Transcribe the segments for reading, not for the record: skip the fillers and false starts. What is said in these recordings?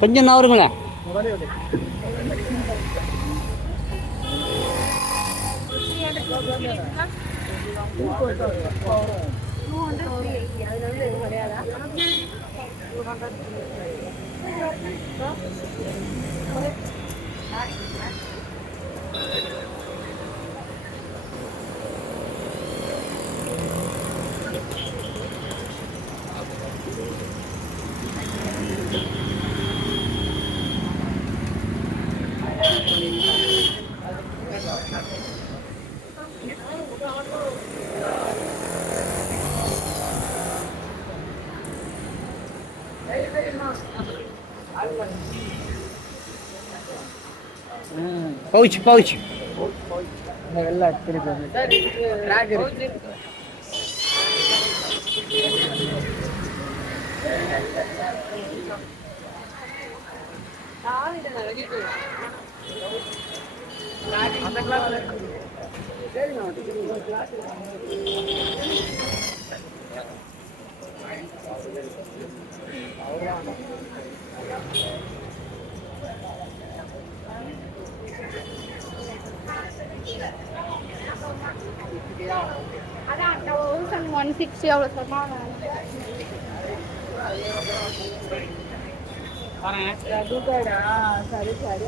கொஞ்சம் நவருங்களேன். பவுச் எல்லாம் அதான் 160 அவ்வளோ சொன்னாங்க. சரி சரி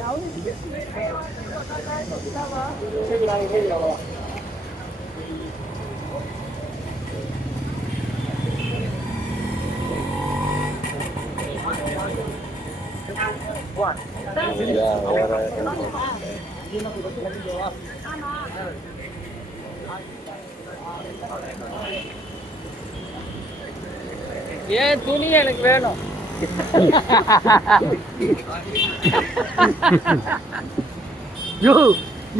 ஏன் துணி எனக்கு வேணும்.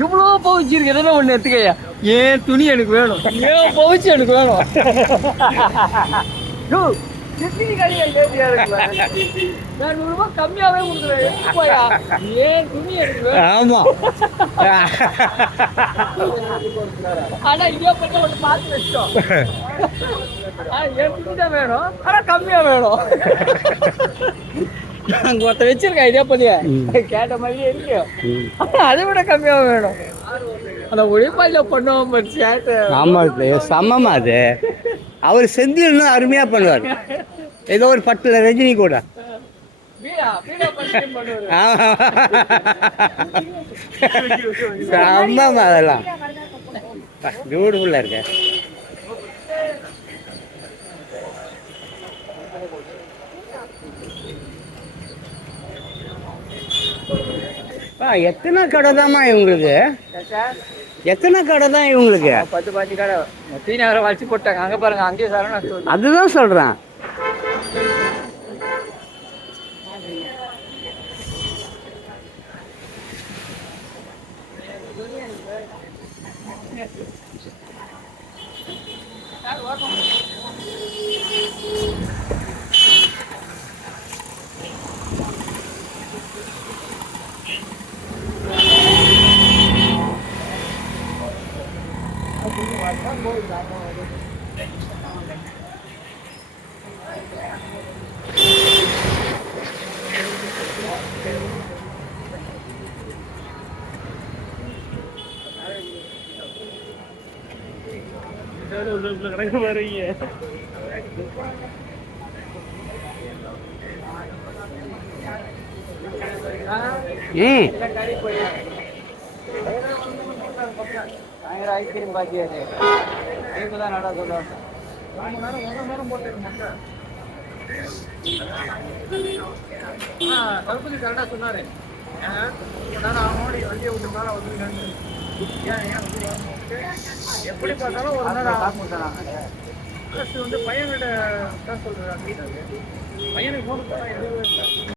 இவ்வளோ பவுச்சு இருக்கு, எதனா ஒன்று எடுத்துக்கையா. ஏன் துணி எனக்கு வேணும், ஏன் பவுச்சு எனக்கு வேணும். நான் ₹100 கம்மியாவே கொடுக்குறேன். ஏன் துணி எனக்கு வேணும். ஆமா. ஆனா இதே பத்தி ஒன்று பார்த்து வச்சோம். என் துணி தான் வேணும், ஆனா கம்மியா வேணும். நாங்க ஒருத்த வச்சிருக்கேன் இதே பண்ணியா கேட்ட மாதிரியே இருக்கு. அதை விட கம்மியா வேணும். அந்த ஒளிப்பாயில பண்ணுவோம் சேட்டை. ஆமா, சமமா அது. அவர் செந்தில் அருமையா பண்ணுவார். ஏதோ ஒரு பட்டுல ரஜினி கூட. ஆமாம், அதெல்லாம் பியூட்டிஃபுல்லா இருக்கு. எத்தனை கடை தாம்மா இவங்களுக்கு? எத்தனை கடை தான் இவங்களுக்கு? 10 கடை டி நகரை வச்சு போட்டாங்க. அங்கே பாருங்க, அங்கேயே சரவணா ஸ்டோர். அதுதான் சொல்கிறேன். ஐஸ்கிரீம் பாக்கி நீங்க தான் நட சொல்ல தளபதி கரெக்டாக சொன்னாரு. வண்டியை விட்டு எப்படி பார்த்தாலும் ஒரு நேரம் பையன்கிட்ட சொல்றாரு. பையனுக்கு போன்